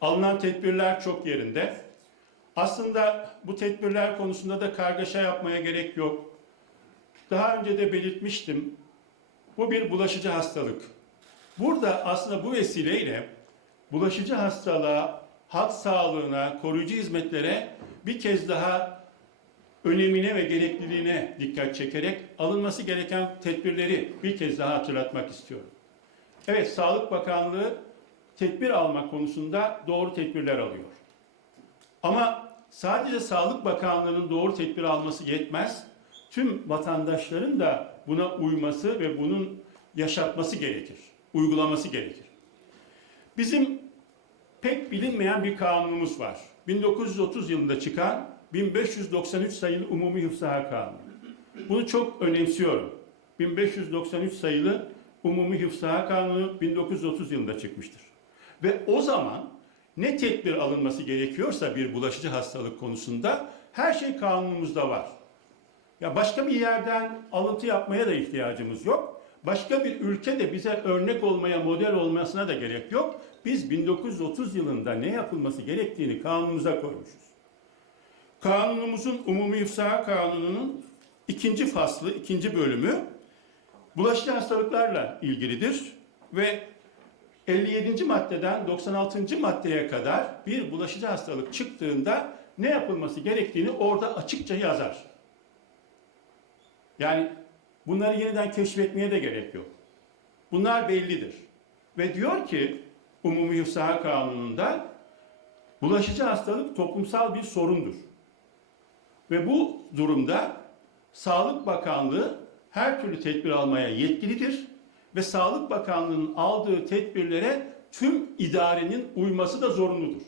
Alınan tedbirler çok yerinde. Aslında bu tedbirler konusunda da kargaşa yapmaya gerek yok. Daha önce de belirtmiştim. Bu bir bulaşıcı hastalık. Burada aslında bu vesileyle bulaşıcı hastalığa, halk sağlığına, koruyucu hizmetlere bir kez daha önemine ve gerekliliğine dikkat çekerek alınması gereken tedbirleri bir kez daha hatırlatmak istiyorum. Evet, Sağlık Bakanlığı tedbir almak konusunda doğru tedbirler alıyor. Ama sadece Sağlık Bakanlığı'nın doğru tedbir alması yetmez. Tüm vatandaşların da buna uyması ve bunun yaşatması gerekir. Uygulaması gerekir. Bizim pek bilinmeyen bir kanunumuz var. 1930 yılında çıkan 1593 sayılı Umumi Hıfzı Kanunu. Bunu çok önemsiyorum. 1593 sayılı Umumi Hıfzı Kanunu 1930 yılında çıkmıştır. Ve o zaman ne tedbir alınması gerekiyorsa bir bulaşıcı hastalık konusunda her şey kanunumuzda var. Ya başka bir yerden alıntı yapmaya da ihtiyacımız yok. Başka bir ülke de bize örnek olmaya, model olmasına da gerek yok. Biz 1930 yılında ne yapılması gerektiğini kanunumuza koymuşuz. Kanunumuzun Umumi İfsa Kanunu'nun ikinci faslı, ikinci bölümü bulaşıcı hastalıklarla ilgilidir ve 57. maddeden 96. maddeye kadar bir bulaşıcı hastalık çıktığında ne yapılması gerektiğini orada açıkça yazar. Yani bunları yeniden keşfetmeye de gerek yok. Bunlar bellidir. Ve diyor ki Umumi Hıfzı Kanunu'nda bulaşıcı hastalık toplumsal bir sorundur. Ve bu durumda Sağlık Bakanlığı her türlü tedbir almaya yetkilidir ve Sağlık Bakanlığı'nın aldığı tedbirlere tüm idarenin uyması da zorunludur.